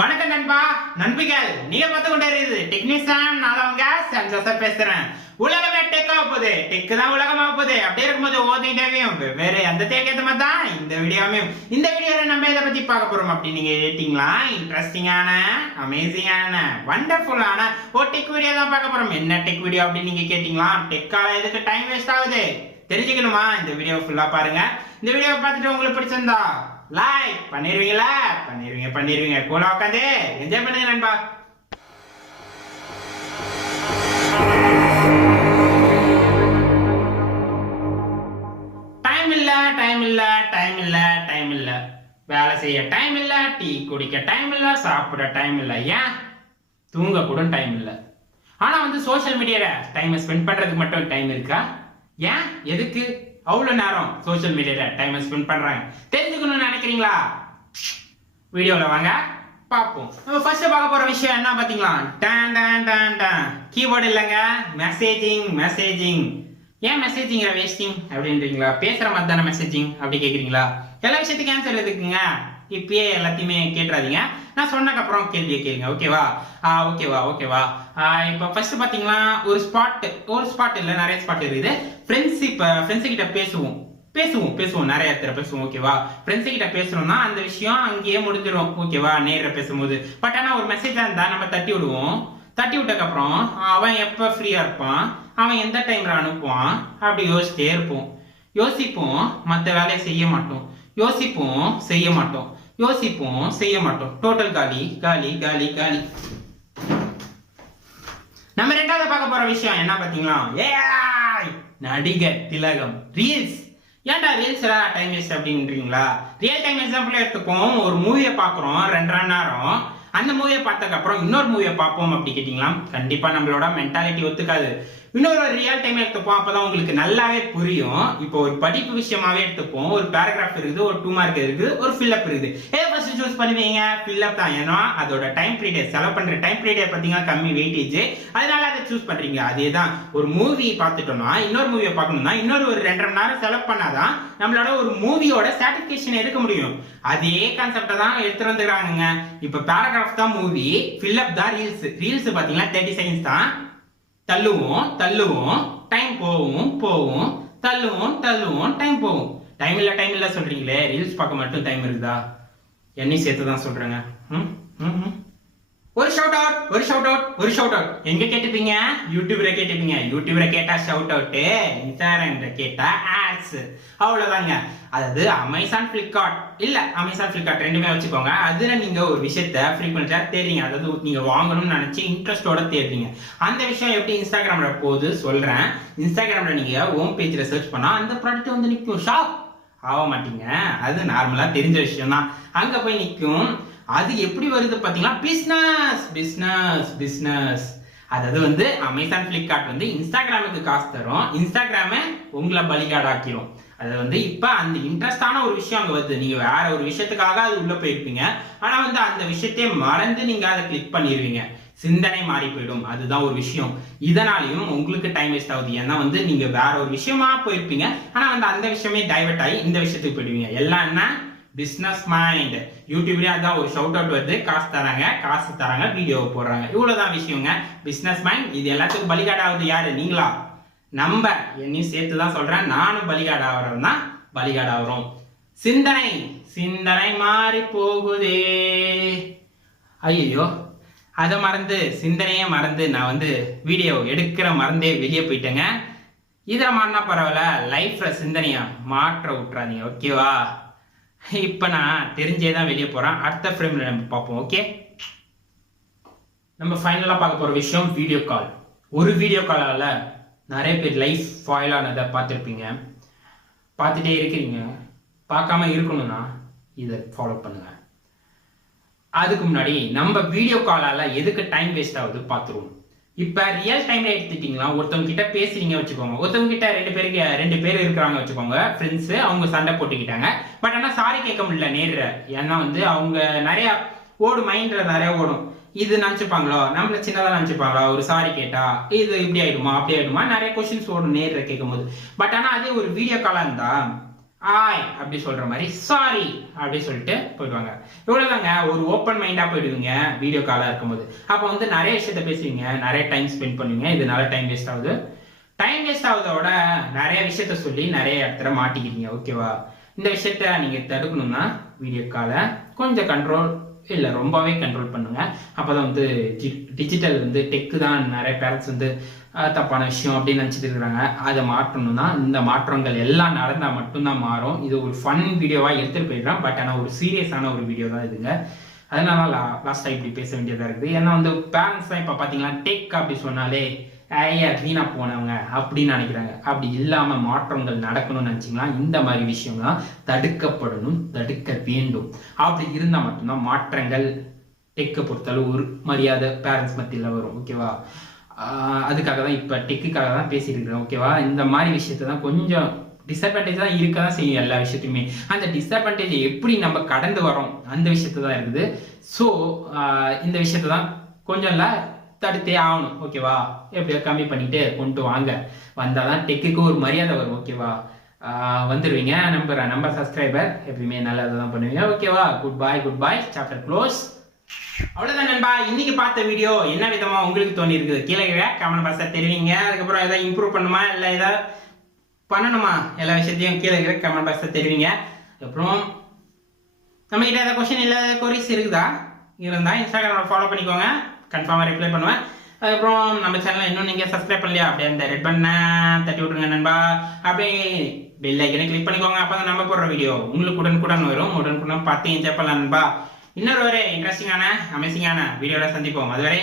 வணக்கம் நண்பா நண்பிகள், நீங்க பார்த்து கொண்டே இருக்குது டெக்னீஷியன் நாளவங்க ஜோசப் பேசுறேன். உலகமே டெக் ஆக போகுது, டெக் தான் உலகமாக போகுது. அப்படியே இருக்கும்போது ஓதிட்டேவையும் வேற அந்த தேக்கேத்த மாதிரி தான் இந்த வீடியோல நம்ம இதை பத்தி பார்க்க போறோம். அப்படி நீங்க கேட்டீங்களா, இன்ட்ரெஸ்டிங்கான அமேசிங்கான வண்டர்ஃபுல்லான ஒரு டெக் வீடியோ தான் பார்க்க போறோம். என்ன டெக் வீடியோ அப்படின்னு நீங்க கேட்டீங்களா, டெக்கால எதுக்கு டைம் வேஸ்ட் ஆகுது தெரிஞ்சுக்கணுமா? இந்த வீடியோ ஃபுல்லா பாருங்க. இந்த வீடியோவை பார்த்துட்டு உங்களுக்கு பிடிச்சிருந்தா லைக் பண்ணிருவீங்களா? பண்ணிருவீங்க கூட உட்காந்து என்ஜாய் பண்ணுங்க நண்பா. டைம் இல்ல வேலை செய்ய டைம் இல்ல, டீ குடிக்க டைம் இல்ல, சாப்பிட டைம் இல்ல, ஏன் தூங்க கூட டைம் இல்ல. ஆனா சோசியல் மீடியால டைம் ஸ்பெண்ட் பண்றதுக்கு மட்டும் டைம் இருக்கா? ஏன் எதுக்கு அவ்வளவு நேரம் சோசியல் மீடியால டைம் ஸ்பெண்ட் பண்றாங்க தெரிஞ்சுக்கணும்னு நினைக்கிறீங்களா? வீடியோல வாங்க பார்ப்போம். நம்ம ஃபர்ஸ்ட் பார்க்க போற விஷயம் என்ன பாத்தீங்களா, கீபோர்டு இல்லைங்க, மெசேஜிங். ஏன் மெசேஜிங் வேஸ்டிங் அப்படின்றீங்களா? பேசுற மாதிரி தானே மெசேஜிங் அப்படி கேக்குறீங்களா? எல்லா விஷயத்துக்கு ஆன்சர் எதுக்குங்க? இப்பயே எல்லாத்தையுமே கேட்டுறாதீங்க, நான் சொன்னக்கு அப்புறம் கேள்வியை கேளுங்க. ஓகேவா? இப்போ ஃபர்ஸ்ட் பாத்தீங்கன்னா ஒரு ஸ்பாட் இல்ல, நிறைய ஸ்பாட் இருக்குது. ஃப்ரெண்ட்ஸ் கிட்ட பேசுவோம் நிறைய இடத்துல பேசுவோம். ஓகேவா? ஃப்ரெண்ட்ஸ் கிட்ட பேசணும்னா அந்த விஷயம் அங்கேயே முடிஞ்சிடும். ஓகேவா? நேர்ல பேசும்போது. பட் ஆனா ஒரு மெசேஜா இருந்தா நம்ம தட்டி விட்டதுக்கு அப்புறம் அவன் எப்ப ஃப்ரீயா இருப்பான், அவன் எந்த டைம்ல அனுப்புவான் அப்படி யோசிச்சிட்டே இருப்போம். யோசிப்போம், மற்ற வேலையை செய்ய மாட்டோம். டோட்டல் காலி. நம்ம ரெண்டாவது பார்க்க போற விஷயம் என்ன பாத்தீங்களா, நடிகர் திலகம் ரீல்ஸ். ஏன்டா ரீல்ஸ் டைம் வேஸ்ட் அப்படின்றீங்களா? ரியல் டைம் எக்ஸாம்பிள் எடுத்துப்போம். ஒரு மூவியை பாக்குறோம் 2.5 மணி நேரம். அந்த மூவியை பார்த்ததுக்கு அப்புறம் இன்னொரு மூவியை பார்ப்போம் அப்படி கேட்டீங்களா, கண்டிப்பா நம்மளோட மென்டாலிட்டி ஒத்துக்காது. இன்னொரு ரியல் டைம் எடுத்துப்போம், அப்பதான் உங்களுக்கு நல்லாவே புரியும். இப்போ ஒரு படிப்பு விஷயமாவே எடுத்துப்போம். ஒரு பேராகிராஃப் இருக்குது, ஒரு 2 மார்க் இருக்குது, ஒரு ஃபில்அப் இருக்குது. ஃபர்ஸ்ட் சூஸ் பண்ணுவீங்க ஃபில்அப் தான். ஏன்னா அதோட டைம் பீரியட், செலவு பண்ற டைம் பீரியட் பாத்தீங்கன்னா கம்மி வெயிட்டேஜ், அதனால அதை சூஸ் பண்றீங்க. அதேதான் ஒரு மூவி பார்த்துட்டோம்னா இன்னொரு மூவியை பார்க்கணும்னா இன்னொரு ஒரு 2.5 மணி நேரம் செலவு பண்ணாதான் நம்மளோட ஒரு மூவியோட சாட்டிஸ்பேக்ஷன் எடுக்க முடியும். அதே கான்செப்ட தான் எடுத்துட்டு வந்துக்கிறாங்க. இப்ப பேராகிராஃப் தான் மூவி, ஃபில்அப் தான் ரீல்ஸ் பாத்தீங்கன்னா 30 செகண்ட்ஸ் தான். தள்ளுவோம் டைம் போகும், தள்ளுவோம் டைம் போகும். டைம் இல்ல சொல்றீங்களே, ரீல்ஸ் பார்க்க மட்டும் டைம் இருக்குதா? என்னையும் சேர்த்து தான் சொல்றேங்க. ஒரு ஷவுட் அவுட் எங்க கேட்டுப்பீங்க? யூடியூப்ல கேட்டா ஷவுட் அவுட், இன்ஸ்டாகிராம்ல கேட்டா ஆட்ஸ். அவ்வளவுதாங்க. அதாவது அமேசான் பிளிப்கார்ட் ரெண்டுமே வச்சுக்கோங்க. அதுல நீங்க ஒரு விஷயத்த ஃப்ரீக்வென்ட்டா தேடுறீங்க, அதாவது நீங்க வாங்கணும்னு நினைச்சு இன்ட்ரெஸ்டோட தேடுறீங்க. அந்த விஷயம் எப்படி இன்ஸ்டாகிராம்ல போகுது சொல்றேன். இன்ஸ்டாகிராம்ல நீங்க ஹோம் பேஜ்ல சர்ச் பண்ணா அந்த ப்ராடக்ட் நிற்கும். ஷாப் ஆக மாட்டீங்க, அது நார்மலா தெரிஞ்ச விஷயம் தான். அங்க போய் நிற்கும். அது எப்படி வருது பாத்தீங்கன்னா பிசினஸ். அதாவது அமேசான் பிளிப்கார்ட் இன்ஸ்டாகிராமுக்கு காசு தரும், இன்ஸ்டாகிராம உங்களை பலிகாட் ஆக்கிரும். அது இப்ப அந்த இன்ட்ரெஸ்டான ஒரு விஷயம் அங்க வருது. நீங்க வேற ஒரு விஷயத்துக்காக அது உள்ள போயிருப்பீங்க, ஆனா அந்த விஷயத்தையே மறந்து நீங்க அதை கிளிக் பண்ணிடுவீங்க. சிந்தனை மாறி போயிடும். அதுதான் ஒரு விஷயம். இதனாலையும் உங்களுக்கு டைம் வேஸ்ட் ஆகுது. ஏன்னா நீங்க வேற ஒரு விஷயமா போயிருப்பீங்க, ஆனா அந்த விஷயமே டைவர்ட் ஆகி இந்த விஷயத்துக்கு போயிடுவீங்க. எல்லாம் என்ன, பிசினஸ் மைண்ட். யூடியூப்லயே அதான் ஒரு ஷவுட் அவுட் வருது, காசு தராங்க வீடியோ போடுறாங்க. இவ்வளவுதான் விஷயங்க, பிசினஸ் மைண்ட். இது எல்லாத்துக்கும் பலிகாட் ஆகுது யாரு? நீங்களா? நம்ம என்னையும் சேர்த்து தான் சொல்றேன், நானும் பலிகாட் ஆகிறோம். சிந்தனை மாறி போகுதே. ஐயோ, அதை மறந்து சிந்தனையே மறந்து நான் வீடியோ எடுக்கிற மறந்தே வெளியே போயிட்டேங்க. இதை மாறினா பரவாயில்ல, லைஃப்ல சிந்தனையா மாற்ற விட்டுறாதீங்க. ஓகேவா? இப்ப நான் தெரிஞ்சே தான் வெளியே போறேன். அடுத்த ஃப்ரேம்ல நம்ம பார்ப்போம். ஓகே, நம்ம ஃபைனலா பார்க்க போற விஷயம் வீடியோ கால். ஒரு வீடியோ காலால நிறைய பேர் லைஃப் ஸ்பாயில் ஆனதை பார்த்துருப்பீங்க, பார்த்துட்டே இருக்கிறீங்க. பார்க்காம இருக்கணும்னா இதை ஃபாலோ பண்ணுங்க. அதுக்கு முன்னாடி நம்ம வீடியோ காலால எதுக்கு டைம் வேஸ்ட் ஆகுது பார்த்துருவோம். இப்ப ரியல் டைம்ல எடுத்துட்டீங்கன்னா ஒருத்தவங்க கிட்ட பேசுறீங்க வச்சுக்கோங்க. ஒருத்தவங்க கிட்ட ரெண்டு பேர் இருக்கிறாங்க வச்சுக்கோங்க, ஃப்ரெண்ட்ஸ். அவங்க சண்டை போட்டுக்கிட்டாங்க. பட் ஆனா சாரி கேட்க முடியல நேர்ல. ஏன்னா அவங்க நிறைய மைண்ட்ல நிறைய ஓடும். இது நினைச்சுப்பாங்களோ, நம்மள சின்னதா நினைச்சுப்பாங்களா, ஒரு சாரி கேட்டா இது இப்படி ஆயிடுமா அப்படி ஆயிடுமா, நிறைய கொஸ்டின்ஸ் ஓடும் நேர்ல கேட்கும் போது. பட் ஆனா அதே ஒரு வீடியோ காலா இருந்தா ஆய் அப்படி சொல்ற மாதிரி சாரி அப்படி சொல்லிட்டு போயிடுவாங்க. இவ்வளவுதாங்க. ஒரு ஓப்பன் மைண்டா போயிடுவீங்க வீடியோ காலா இருக்கும்போது. அப்போ வந்து நிறைய விஷயத்த பேசுவீங்க, நிறைய டைம் ஸ்பெண்ட் பண்ணுவீங்க. இதனால டைம் வேஸ்ட் ஆகுது. டைம் வேஸ்ட் ஆகுதோட நிறைய விஷயத்த சொல்லி நிறைய இடத்துல மாட்டிக்கிறீங்க. ஓகேவா? இந்த விஷயத்த நீங்க தடுக்கணும்னா வீடியோ காலை கொஞ்சம் கண்ட்ரோல் இல்லை ரொம்பவே கண்ட்ரோல் பண்ணுங்க. அப்போதான் வந்து டிஜிட்டல் வந்து டெக்கு தான் நிறைய பேரண்ட்ஸ் வந்து தப்பான விஷயம் அப்படின்னு நினச்சிட்டு இருக்கிறாங்க. அதை மாற்றணும்னா இந்த மாற்றங்கள் எல்லாம் நடந்தால் மட்டும்தான் மாறும். இது ஒரு ஃபன் வீடியோவாக எடுத்துகிட்டு போயிடுறேன். பட் ஆனால் ஒரு சீரியஸான ஒரு வீடியோ தான் இதுங்க. அதனால லாஸ்ட்டாக இப்படி பேச வேண்டியதாக இருக்குது. ஏன்னா வந்து பேரண்ட்ஸ் தான் இப்போ பார்த்தீங்கன்னா டெக் அப்படி சொன்னாலே ஐயா வீணா போனவங்க அப்படின்னு நினைக்கிறாங்க. அப்படி இல்லாமல் மாற்றங்கள் நடக்கணும்னு நினச்சிங்கன்னா இந்த மாதிரி விஷயம்லாம் தடுக்கப்படணும், தடுக்க வேண்டும். அப்படி இருந்தால் மட்டும்தான் மாற்றங்கள் டெக்கை பொறுத்தளவு ஒரு மரியாதை பேரண்ட்ஸ் மத்தியில் வரும். ஓகேவா? அதுக்காக தான் இப்போ டெக்குக்காக தான் பேசிட்டு இருக்கிறேன். ஓகேவா? இந்த மாதிரி விஷயத்த தான் கொஞ்சம் டிஸ்அட்வான்டேஜ் தான் இருக்க தான் செய்யும் எல்லா விஷயத்தையுமே. அந்த டிஸ்அட்வான்டேஜை எப்படி நம்ம கடந்து வரோம் அந்த விஷயத்த தான் இருக்குது. ஸோ இந்த விஷயத்த தான் கொஞ்சம் இல்லை தடுத்தே ஆகணும். ஓகேவா? எப்படியோ கம்மி பண்ணிட்டு கொண்டு வாங்க. வந்தாதான் டெக்குக்கு ஒரு மரியாதை வரும். ஓகேவா? வந்துடுவீங்க. நம்ம சப்ஸ்கிரைபர் எப்பயுமே நல்லதை தான் பண்ணுவீங்க. ஓகேவா? Good bye. Chapter close. அவ்வளவுதான் நண்பா. இன்னைக்கு பார்த்த வீடியோ என்ன விதமா உங்களுக்கு தோணி இருக்குது கீழே கமெண்ட் பாக்ஸ்ல தெரிவிங்க. அதுக்கப்புறம் ஏதாவது இம்ப்ரூவ் பண்ணுமா இல்லை ஏதாவது பண்ணணுமா எல்லா விஷயத்தையும் கீழே கமெண்ட் பாக்ஸ்ல தெரிவிங்க. அப்புறம் நம்ம கிட்ட ஏதாவது கொஸ்டின் இல்லை கொரிஸ் இருக்குதா? இருந்தா இன்ஸ்டாகிராமில் ஃபாலோ பண்ணிக்கோங்க. கன்ஃபார்மாக ரிப்ளை பண்ணுவேன். அதுக்கப்புறம் நம்ம சேனலை இன்னும் நீங்கள் சப்ஸ்கிரைப் பண்ணலையா? அப்படியே அந்த ரெட் பட்டனை தட்டி விட்ருங்க நண்பா. அப்படியே பெல் ஐக்கனை கிளிக் பண்ணிக்கோங்க. அப்போ தான் நம்ம போடுற வீடியோ உங்களுக்கு உடனுக்குடன் வரும். உடனுக்குடன் பார்த்து என்ஜாய் பண்ணலாம் நண்பா. இன்னொரு ஒரு இன்ட்ரெஸ்டிங்கான அமேசிங்கான வீடியோவில் சந்திப்போம். அதுவரை